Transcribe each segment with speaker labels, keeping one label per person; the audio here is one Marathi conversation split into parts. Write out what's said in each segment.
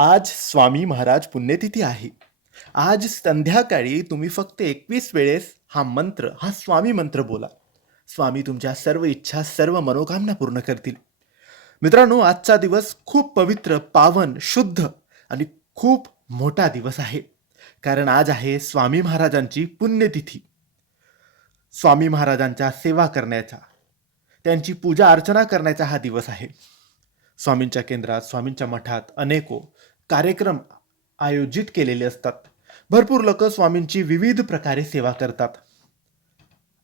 Speaker 1: आज स्वामी महाराज पुण्यतिथी आहे. आज संध्याकाळी तुम्ही फक्त एकवीस वेळेस हा मंत्र हा स्वामी मंत्र बोला. स्वामी तुमच्या सर्व इच्छा सर्व मनोकामना पूर्ण करतील. मित्रांनो आजचा दिवस खूप पवित्र पावन शुद्ध आणि खूप मोठा दिवस आहे. कारण आज आहे स्वामी महाराजांची पुण्यतिथी. स्वामी महाराजांच्या सेवा करण्याचा त्यांची पूजा अर्चना करण्याचा हा दिवस आहे. स्वामींच्या केंद्रात स्वामींच्या मठात अनेको कार्यक्रम आयोजित केलेले असतात. भरपूर लोक स्वामींची विविध प्रकारे सेवा करतात.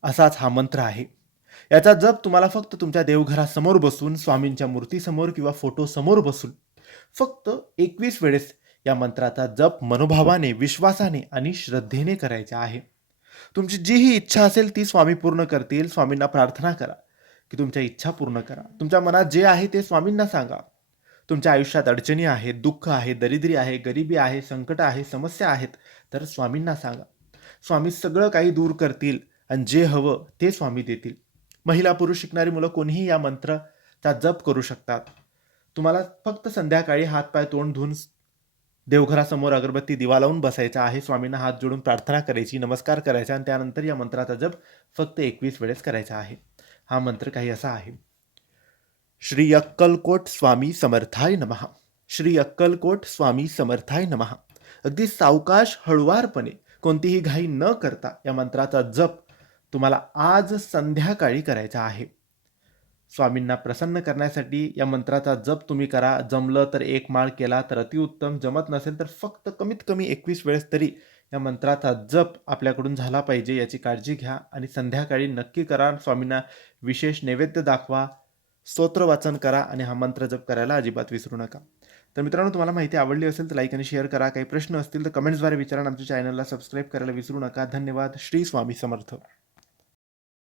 Speaker 1: असाच हा मंत्र आहे. याचा जप तुम्हाला फक्त तुमच्या देवघरासमोर बसून स्वामींच्या मूर्तीसमोर किंवा फोटोसमोर बसून फक्त एकवीस वेळेस या मंत्राचा जप मनोभावाने विश्वासाने आणि श्रद्धेने करायचा आहे. तुमची जीही इच्छा असेल ती स्वामी पूर्ण करतील स्वामींना प्रार्थना करा. की तुमच्या इच्छा पूर्ण करा. तुमच्या मनात जे आहे ते स्वामींना सांगा. तुमच्या आयुष्यात अडचणी आहेत दुःख आहे दरिद्री आहे गरिबी आहे संकट आहे समस्या आहेत तर स्वामींना सांगा. स्वामी सगळं काही दूर करतील आणि जे हवं ते स्वामी देतील. महिला पुरुष शिकणारी मुलं कोणीही या मंत्राचा जप करू शकतात. तुम्हाला फक्त संध्याकाळी हातपाय तोंड धुवून देवघरासमोर अगरबत्ती दिवा लावून बसायचा आहे. स्वामींना हात जोडून प्रार्थना करायची नमस्कार करायचा आणि त्यानंतर या मंत्राचा जप फक्त एकवीस वेळेस करायचा आहे. हा मंत्र काही असा आहे. श्री अक्कलकोट स्वामी समर्थाय नमः. श्री अक्कलकोट स्वामी समर्थाय नमः. अगदी सावकाश हळुवारपणे कोणतीही घाई न करता या मंत्राचा जप तुम्हाला आज संध्याकाळी करायचा आहे. स्वामींना प्रसन्न करण्यासाठी या मंत्राचा जप तुम्ही करा. जमलं तर एक माळ केला तर अतिउत्तम. जमत नसेल तर फक्त कमीत कमी एकवीस वेळेस तरी या मंत्राचा जप आपल्याकडून झाला पाहिजे याची काळजी घ्या आणि संध्याकाळी नक्की करा. स्वामींना विशेष नैवेद्य दाखवा. स्तोत्र वाचन करा आणि हा मंत्र जप करायला अजिबात विसरू नका. तर मित्रांनो तुम्हाला माहिती आवडली असेल तर लाईक आणि शेअर करा. काही प्रश्न असतील तर कमेंट्सद्वारे विचारा आमच्या चॅनलला सबस्क्राईब करायला विसरू नका. धन्यवाद. श्री स्वामी समर्थ.